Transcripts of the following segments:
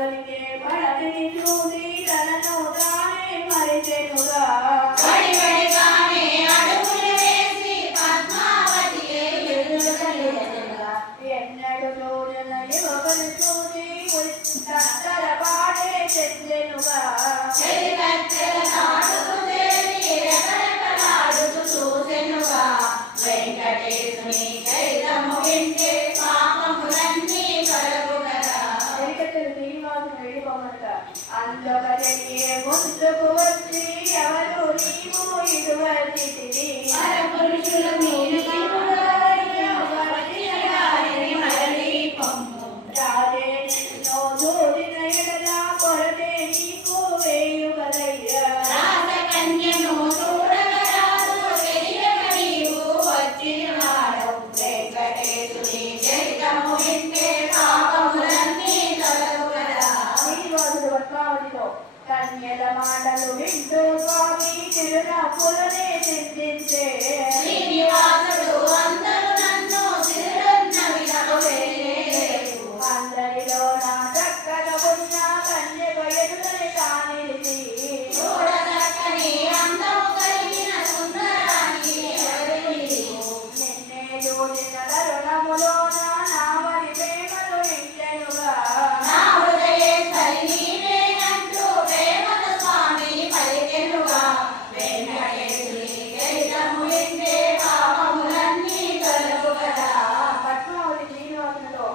పదవికే పడని చూసి తనను తానే మరిచెనుగా ఎన్నడు రోజున యువకులు చూసి తత్తర పాడే చెందెనుగా వెంకటేశుని చరితము వింటే పాపములన్నీ కలుగు కదా. అందుకని ముందుకు వచ్చి ఎవరు నీవు ఇటువంటి పురుషులు మీరు రాజే నిన్నో జోడిన ఎడలా కొరతే నీకు వేయు కదయ్యా రాజకన్యను చూడగరాదు తెలియక నీవు వచ్చినాడు. వెంకటేశుని చరితము వింటే పాపములన్నీ కలుగు కదా. శ్రీనివాసుడు పద్మావతిలో కన్యల మాటలు వింటూ స్వామి చిరునవ్వులనే చింతించే శ్రీనివాసుడు అందరూ నన్ను చిరునవ్వున వినలేదు. అందరిలో నా చక్కగా ఉన్న కన్యక ఎదుటని కానిది చూడదక్కని అందము కలిగిన సుందరాన్ని ఎవరు నీవు? నిన్నే చూసిన తరుణములోన నా మరి ప్రేమలు నిండెనుగా నా హృదయేశ్వరి నీవేనంటూ ప్రేమతో స్వామి పలికెనుగా. వెంకటేశుని చరితము వింటే పాపములన్నీ తొలగు కదా. పద్మావతి శ్రీనివాసులతో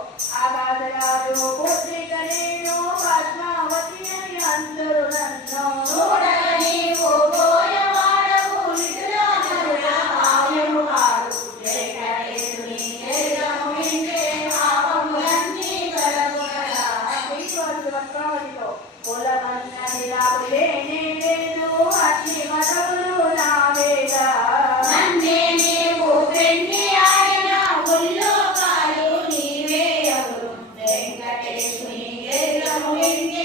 ఆకాశరాజు పుత్రిక నేను పద్మావతి అని అందరూ నన్ను చూడగ నీవు పోయవాడవు నిధులా నరుల భావ్యము కాదు. వెంకటేశుని చరితము వింటే పాపములన్నీ తొలగు కదా. శ్రీనివాసుడు పద్మావతితో కులమన్నది నాకు లేనే లేదు అన్ని మతములు నావేగా నన్నే నీవు పెండి ఆడిన ముల్లోకాలు నీవే ఎవరు. వెంకటేశుని చరితము వింటే